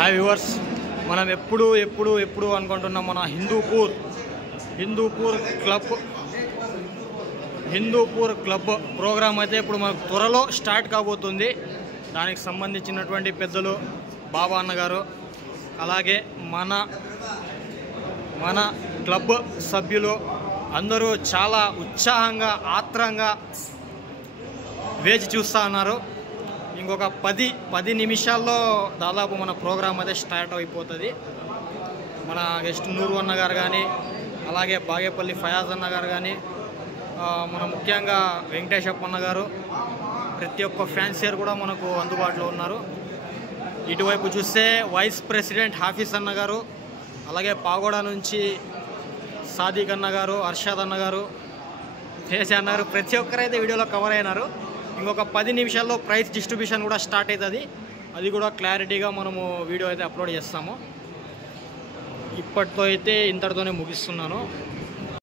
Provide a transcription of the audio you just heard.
Hi viewers, మనం ఎప్పుడు అనుకుంటున్నాం మన హిందూపూర్ క్లబ్ ప్రోగ్రామ్ అయితే ఇప్పుడు మనకు త్వరలో స్టార్ట్ కాబోతుంది. దానికి సంబంధించినటువంటి పెద్దలు బాబా అన్నగారు, అలాగే మన క్లబ్ సభ్యులు అందరూ చాలా ఉత్సాహంగా ఆత్రంగా వేచి చూస్తూ ఉన్నారు. ఇంకొక 10 నిమిషాల్లో దాదాపు మన ప్రోగ్రామ్ అయితే స్టార్ట్ అయిపోతుంది. మన గెస్ట్ నూరు అన్న గారు కానీ, అలాగే బాగేపల్లి ఫయాజ్ అన్న గారు కానీ, మన ముఖ్యంగా వెంకటేశప్ప అన్న గారు, ప్రతి ఒక్క ఫ్యాన్సియర్ కూడా మనకు అందుబాటులో ఉన్నారు. ఇటువైపు చూస్తే వైస్ ప్రెసిడెంట్ హాఫీజ్ అన్న గారు, అలాగే పాగోడ నుంచి సాదిక్ అన్న గారు, అర్షాద్ అన్న గారు, తేజ అన్న గారు, ప్రతి ఒక్కరైతే వీడియోలో కవర్ అయినారు. ఇంకొక 10 నిమిషాల్లో ప్రైజ్ డిస్ట్రిబ్యూషన్ కూడా స్టార్ట్ అవుతుంది. అది కూడా క్లారిటీగా మనము వీడియో అయితే అప్లోడ్ చేస్తాము. ఇప్పటితో అయితే ఇంతటితోనే ముగిస్తున్నాను.